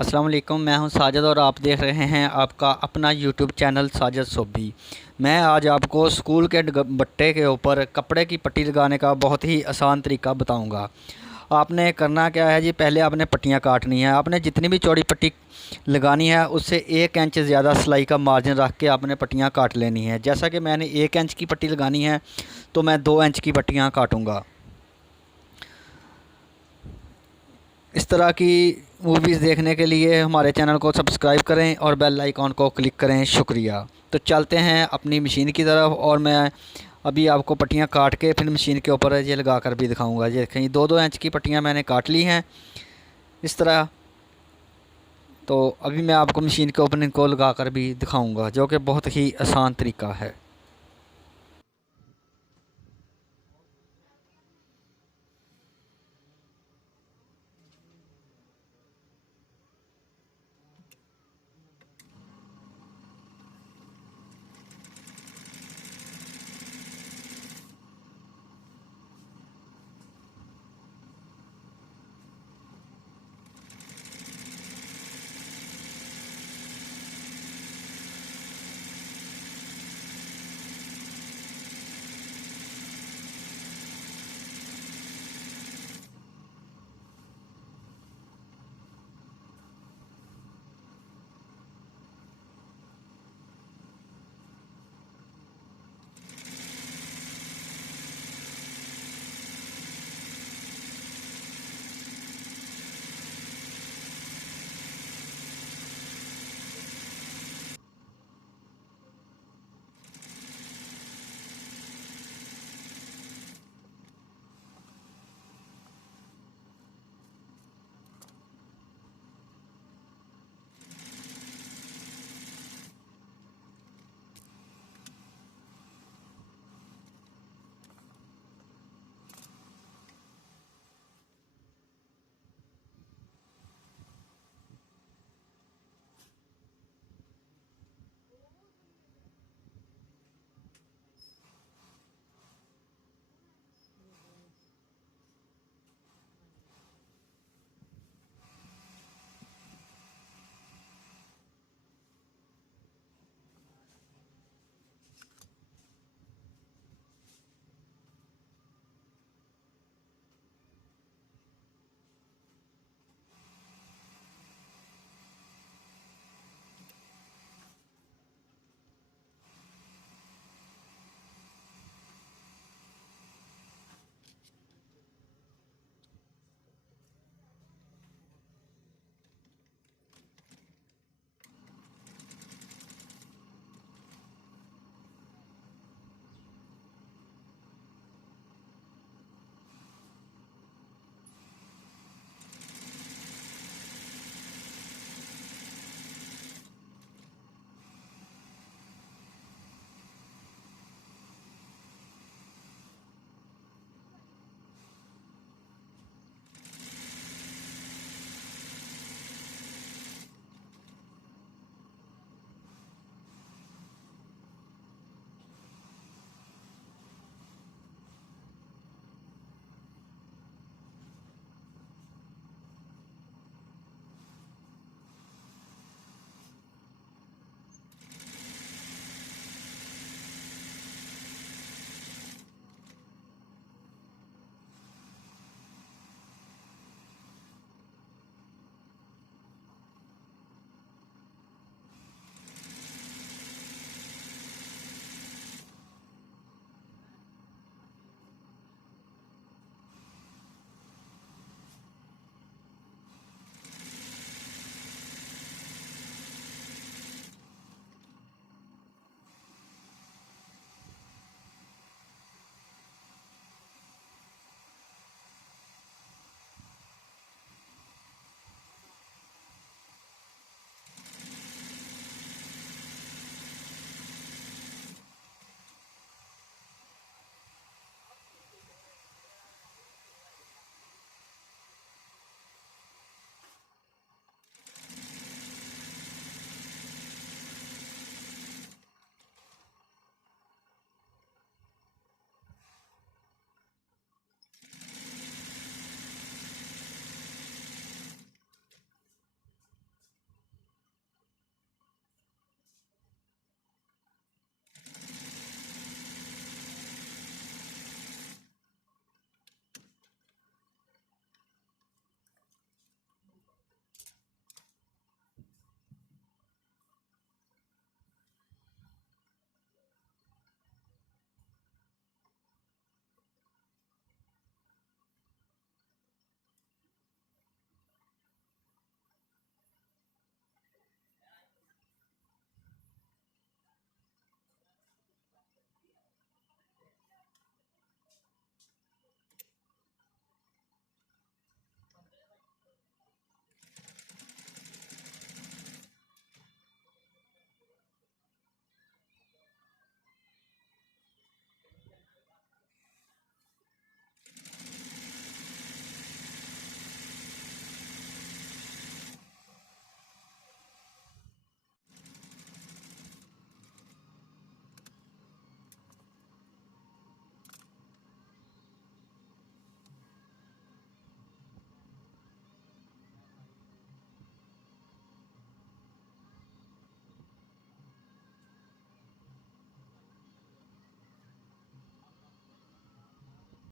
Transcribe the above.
अस्सलाम वालेकुम, मैं हूं साजिद और आप देख रहे हैं आपका अपना यूट्यूब चैनल साजिद सोबी। मैं आज आपको स्कूल के बट्टे के ऊपर कपड़े की पट्टी लगाने का बहुत ही आसान तरीका बताऊंगा। आपने करना क्या है जी, पहले आपने पट्टियां काटनी है। आपने जितनी भी चौड़ी पट्टी लगानी है उससे 1 इंच ज़्यादा सिलाई का मार्जिन रख के आपने पट्टियाँ काट लेनी है। जैसा कि मैंने 1 इंच की पट्टी लगानी है तो मैं 2 इंच की पट्टियाँ काटूँगा। इस तरह की मूवीज़ देखने के लिए हमारे चैनल को सब्सक्राइब करें और बेल आइकॉन को क्लिक करें। शुक्रिया। तो चलते हैं अपनी मशीन की तरफ और मैं अभी आपको पट्टियाँ काट के फिर मशीन के ऊपर ये लगा कर भी दिखाऊंगा। ये देखें, 2-2 इंच की पट्टियाँ मैंने काट ली हैं इस तरह। तो अभी मैं आपको मशीन के ऊपर इनको लगा कर भी दिखाऊंगा, जो कि बहुत ही आसान तरीका है।